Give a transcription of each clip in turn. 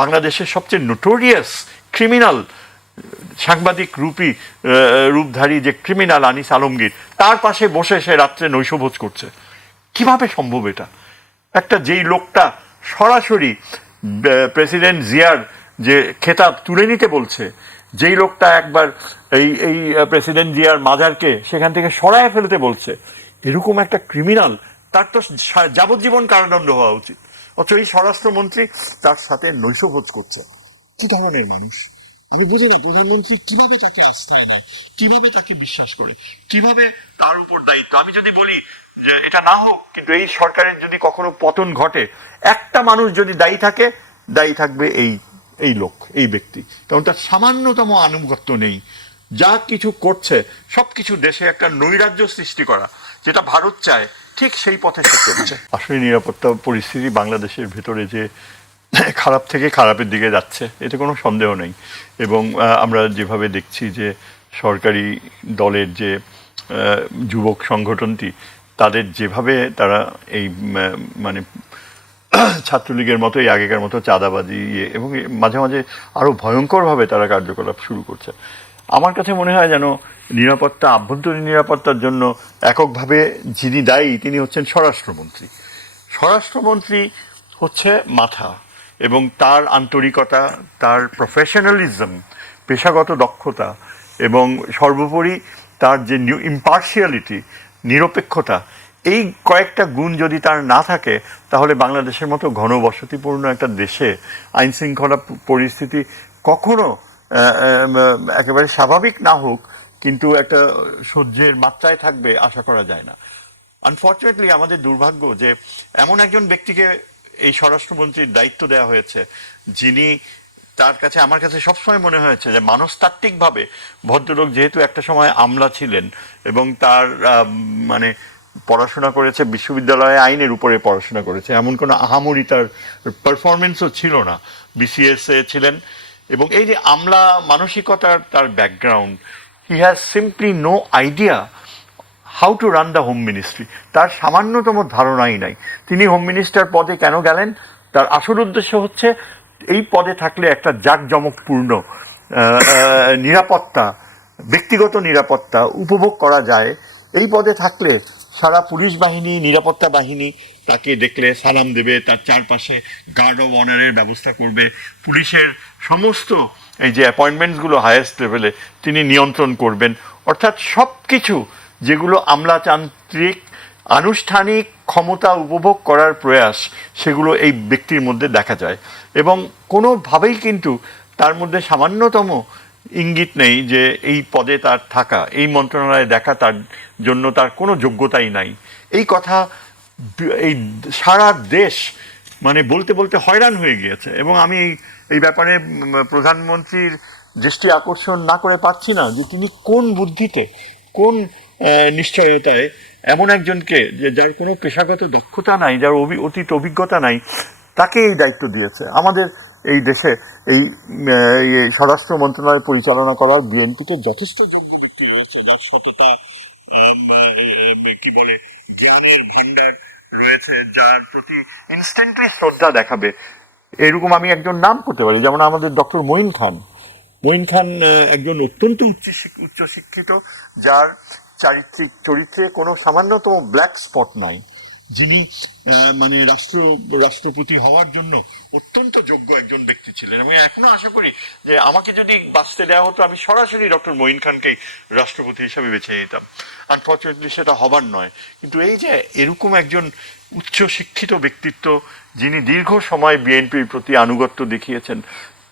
বাংলাদেশের সবচেয়ে notorious criminal সাংবাদিক রূপধারী যে ক্রিমিনাল আনিস আলমগীর, তার পাশে বসে সে রাত্রে নৈশভোজ করছে। কিভাবে সম্ভব এটা? একটা যেই লোকটা সরাসরি প্রেসিডেন্ট জিয়ার যে খেতাব তুলে নিতে বলছে, যেই লোকটা একবার এই প্রেসিডেন্ট জিয়ার মাজারকে সেখান থেকে সরায় ফেলতে বলছে, এরকম একটা ক্রিমিনাল, তার তো যাবজ্জীবন কারাদণ্ড হওয়া উচিত। অথচ এই স্বরাষ্ট্রমন্ত্রী তার সাথে নৈশভোজ করছে। কি ধরনের মানুষ? আমি বুঝি না প্রধানমন্ত্রী কিভাবে তাকে আস্থায় দেয়, কিভাবে তাকে বিশ্বাস করে, কিভাবে তার উপর দায়িত্ব। আমি যদি বলি যে এটা না হোক, কিন্তু এই সরকারের যদি কখনো পতন ঘটে, একটা মানুষ যদি দায়ী থাকে, দায়ী থাকবে এই লোক, এই ব্যক্তি। কারণ তার সামান্যতম আনুগত্য নেই। যা কিছু করছে সবকিছু দেশে একটা নৈরাজ্য সৃষ্টি করা, যেটা ভারত চায়, ঠিক সেই পথে সে চলছে। আসলে নিরাপত্তা পরিস্থিতি বাংলাদেশের ভেতরে যে খারাপ থেকে খারাপের দিকে যাচ্ছে, এতে কোনো সন্দেহ নেই। এবং আমরা যেভাবে দেখছি যে সরকারি দলের যে যুবক সংগঠনটি, তাদের যেভাবে তারা এই মানে ছাত্রলীগের মতোই আগেকার মতো চাঁদাবাজি এবং মাঝে মাঝে আরও ভয়ঙ্করভাবে তারা কার্যকলাপ শুরু করছে, আমার কাছে মনে হয় যেন নিরাপত্তা, আভ্যন্তরীণ নিরাপত্তার জন্য এককভাবে যিনি দায়ী তিনি হচ্ছেন স্বরাষ্ট্রমন্ত্রী। স্বরাষ্ট্রমন্ত্রী হচ্ছে মাথা, এবং তার আন্তরিকতা, তার প্রফেশনালিজম, পেশাগত দক্ষতা, এবং সর্বোপরি তার যে ইম্পার্শিয়ালিটি, নিরপেক্ষতা, এই কয়েকটা গুণ যদি তার না থাকে, তাহলে বাংলাদেশের মতো ঘনবসতিপূর্ণ একটা দেশে আইন শৃঙ্খলা পরিস্থিতি কখনো একেবারে স্বাভাবিক না হোক, কিন্তু একটা সহ্যের মাত্রায় থাকবে আশা করা যায় না। আনফর্চুনেটলি আমাদের দুর্ভাগ্য যে এমন একজন ব্যক্তিকে এই স্বরাষ্ট্রমন্ত্রীর দায়িত্ব দেওয়া হয়েছে, যিনি, তার কাছে, আমার কাছে সবসময় মনে হয়েছে যে মনস্তাত্ত্বিকভাবে ভদ্রলোক, যেহেতু একটা সময় আমলা ছিলেন এবং তার মানে পড়াশোনা করেছে বিশ্ববিদ্যালয়ে, আইনের উপরে পড়াশোনা করেছে, এমন কোনো আহামরি তার পারফরমেন্সও ছিল না, বিসিএস এ ছিলেন। এবং এই যে আমলা মানসিকতার তার background, he has simply no idea how to run the home ministry. তার সামান্যতম ধারণাই নাই। তিনি হোম মিনিস্টার পদে কেন গেলেন? তার আসল উদ্দেশ্য হচ্ছে এই পদে থাকলে একটা জাঁকজমকপূর্ণ নিরাপত্তা, ব্যক্তিগত নিরাপত্তা উপভোগ করা যায়। এই পদে থাকলে সারা পুলিশ বাহিনী, নিরাপত্তা বাহিনী তাকে দেখলে সালাম দেবে, তার চারপাশে গার্ড অব অনারের ব্যবস্থা করবে, পুলিশের সমস্ত এই যে অ্যাপয়েন্টমেন্টসগুলো হায়েস্ট লেভেলে তিনি নিয়ন্ত্রণ করবেন। অর্থাৎ সব কিছু যেগুলো আমলাতান্ত্রিক আনুষ্ঠানিক ক্ষমতা উপভোগ করার প্রয়াস, সেগুলো এই ব্যক্তির মধ্যে দেখা যায়। এবং কোনোভাবেই কিন্তু তার মধ্যে সামান্যতম ইঙ্গিত নেই যে এই পদে তার থাকা, এই মন্ত্রণালয়ে দেখা তার জন্য তার কোনো যোগ্যতাই নাই। এই কথা এই সারা দেশ মানে বলতে বলতে হয়রান হয়ে গিয়েছে। এবং আমি এই ব্যাপারে প্রধানমন্ত্রীর দৃষ্টি আকর্ষণ না করে পারছি না যে তিনি কোন বুদ্ধিতে, কোন নিশ্চয়তায় এমন একজনকে, যে যার কোনো পেশাগত দক্ষতা নাই, যার অতীত অভিজ্ঞতা নাই, তাকে এই দায়িত্ব দিয়েছে। আমাদের এই দেশে এই স্বরাষ্ট্র মন্ত্রণালয় পরিচালনা করার বিএনপিতে যথেষ্ট যোগ্য ব্যক্তি রয়েছে, যার সততা, কি বলে, জ্ঞানের ভান্ডার রয়েছে, যার প্রতি ইনস্ট্যান্টলি শ্রদ্ধা দেখাবে। এরকম আমি একজন নাম করতে পারি, যেমন আমাদের ডক্টর মঈন খান। মঈন খান একজন অত্যন্ত উচ্চশিক্ষিত, যার চরিত্রে কোনো সামান্যতম ব্ল্যাক স্পট নাই, যিনি মানে রাষ্ট্রপতি হওয়ার জন্য অত্যন্ত যোগ্য একজন ব্যক্তি ছিলেন। এবং এখনো আশা করি যে আমাকে যদি বাঁচতে দেওয়া হতো, আমি সরাসরি ডক্টর মঈন খানকেই রাষ্ট্রপতি হিসেবে বেছে নিতাম। আনফর্চুনেটলি সেটা হবার নয়। কিন্তু এই যে এরকম একজন উচ্চশিক্ষিত ব্যক্তিত্ব, যিনি দীর্ঘ সময় বিএনপির প্রতি আনুগত্য দেখিয়েছেন,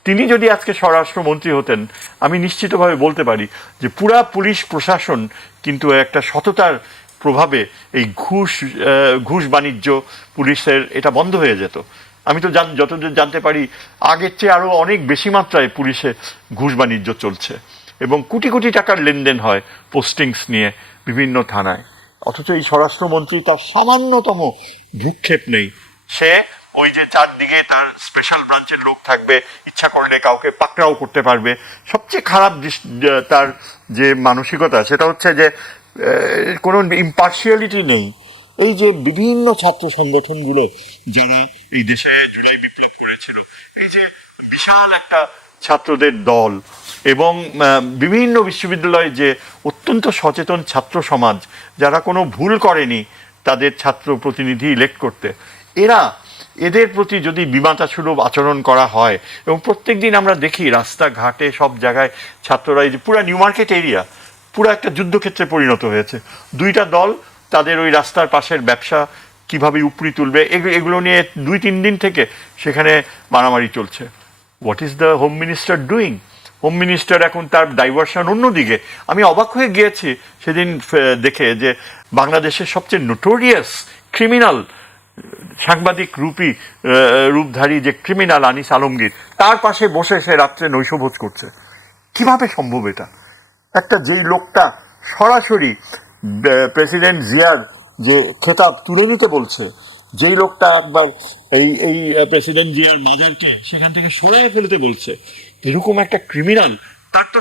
তিনি যদি আজকে স্বরাষ্ট্রমন্ত্রী হতেন, আমি নিশ্চিতভাবে বলতে পারি যে পুরা পুলিশ প্রশাসন কিন্তু একটা সততার প্রভাবে এই ঘুষ বাণিজ্য পুলিশের, এটা বন্ধ হয়ে যেত। আমি তো যতদূর জানতে পারি, আগের চেয়ে আরও অনেক বেশি মাত্রায় পুলিশে ঘুষ বাণিজ্য চলছে এবং কোটি কোটি টাকার লেনদেন হয় পোস্টিংস নিয়ে বিভিন্ন থানায়। অথচ এই স্বরাষ্ট্রমন্ত্রী তার সামান্যতম ভ্রুক্ষেপ নেই। সে ওই যে চারদিকে তার স্পেশাল ব্রাঞ্চের লোক থাকবে, ইচ্ছা করলে কাউকে পাকড়াও করতে পারবে। সবচেয়ে খারাপ তার যে মানসিকতা, সেটা হচ্ছে যে কোনো ইম্পার্শিয়ালিটি নেই। এই যে বিভিন্ন ছাত্র সংগঠনগুলো যারা এই দেশে জুলাই বিপ্লব করেছিল, এই যে বিশাল একটা ছাত্রদের দল এবং বিভিন্ন বিশ্ববিদ্যালয়ে যে অত্যন্ত সচেতন ছাত্র সমাজ যারা কোনো ভুল করেনি তাদের ছাত্র প্রতিনিধি ইলেক্ট করতে, এদের প্রতি যদি বিমাতাসুলভ আচরণ করা হয় এবং প্রত্যেক দিন আমরা দেখি রাস্তাঘাটে সব জায়গায় ছাত্ররা, এই যে পুরো নিউ মার্কেট এরিয়া পুরো একটা যুদ্ধক্ষেত্রে পরিণত হয়েছে। দুইটা দল তাদের ওই রাস্তার পাশের ব্যবসা কিভাবে উপরি তুলবে এগুলো নিয়ে 2-3 দিন থেকে সেখানে মারামারি চলছে। What is the home minister doing? Home minister এখন তার ডাইভার্সন অন্যদিকে। আমি অবাক হয়ে গিয়েছি সেদিন দেখে যে বাংলাদেশের সবচেয়ে নোটোরিয়াস ক্রিমিনাল সাংবাদিক রূপধারী যে ক্রিমিনাল আনিস আলমগীর, তার পাশে বসে সে রাত্রে নৈশভোজ করছে। কিভাবে সম্ভব এটা? একটা যেই লোকটা সরাসরি প্রেসিডেন্ট জিয়ার যে খেতাব তুলে নিতে বলছে, যেই লোকটা একবার এই প্রেসিডেন্ট জিয়ার মাজারকে সেখান থেকে সরিয়ে ফেলতে বলছে, এরকম একটা ক্রিমিনাল, তার তো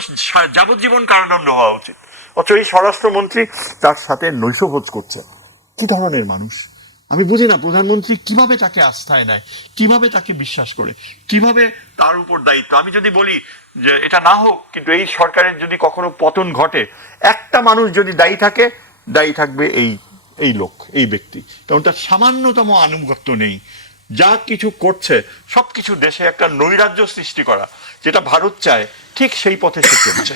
যাবজ্জীবন কারাদণ্ড হওয়া উচিত। অথচ এই স্বরাষ্ট্রমন্ত্রী তার সাথে নৈশভোজ করছে। কি ধরনের মানুষ আমি বুঝি না। প্রধানমন্ত্রী কিভাবে তাকে আস্থায় নেয়, কিভাবে তাকে বিশ্বাস করে, কিভাবে তার উপর দায়িত্ব। আমি যদি বলি যে এটা না হোক, কিন্তু এই সরকারের যদি কখনো পতন ঘটে, একটা মানুষ যদি দায়ী থাকে, দায়ী থাকবে এই লোক, এই ব্যক্তি। কারণ তার সামান্যতম আনুগত্য নেই। যা কিছু করছে সবকিছু দেশে একটা নৈরাজ্য সৃষ্টি করা, যেটা ভারত চায়, ঠিক সেই পথে সে চলছে।